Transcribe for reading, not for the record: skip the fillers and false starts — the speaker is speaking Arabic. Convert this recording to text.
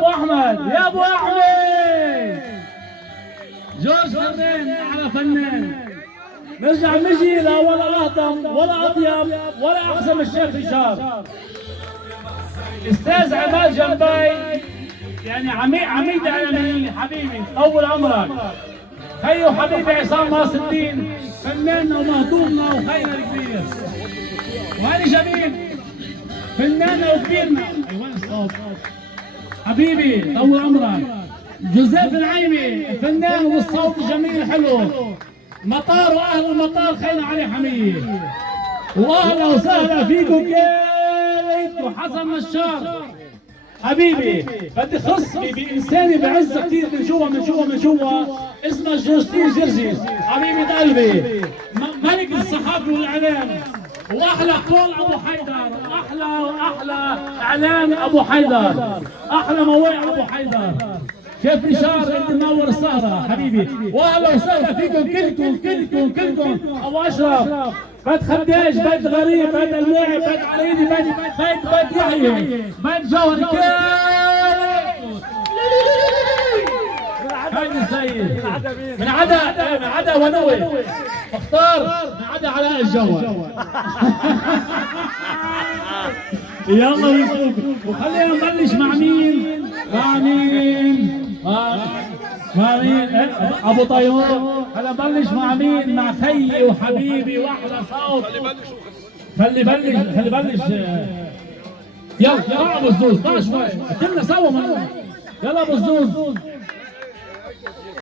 ابو احمد يا ابو احمد جورج فنان احلى فنان. نرجع نجي لا ولا اهضم ولا اطيب ولا احسن من الشيخ هشام. استاذ عماد جنبي يعني عميد اعلامي حبيبي طول عمرك. خيو حبيبي عصام ناصر الدين فناننا ومهضومنا وخينا الكبير. وهاني جميل فناننا وكبيرنا. وين الصوت؟ حبيبي طول عمرك. جوزيف العيمي الفنان والصوت الجميل حلو. مطار واهل المطار خينا علي حميد. واهلا وسهلا فيكم كيف حسن نشار. حبيبي بدي خصني بانساني بعز كثير من جوا اسمه جوستين جرجس. حبيبي قلبي ملك الصحافه والاعلام واحلى قول ابو حيدر. احلى اعلام ابو حيدر. احلى مواعظ ابو حيدر. شيف نشار انت منور السهره حبيبي. واهلا وسهلا فيكم كلكم. ابو اشرف بيت خداج بيت غريب بيت الماعي بيت عريضي بيت يحيى بيت جوهر هاي السيد من عدا ونوي اختار من عدا علاء الجوهر. يلا وخلينا نبلش مع مين؟ ابو طيور. هلا نبلش مع مين؟ مع خيي وحبيبي واحلى صوت. خلي بلش يلا ابو الزوز. تعال شوي كلنا سوا. يلا ابو الزوز.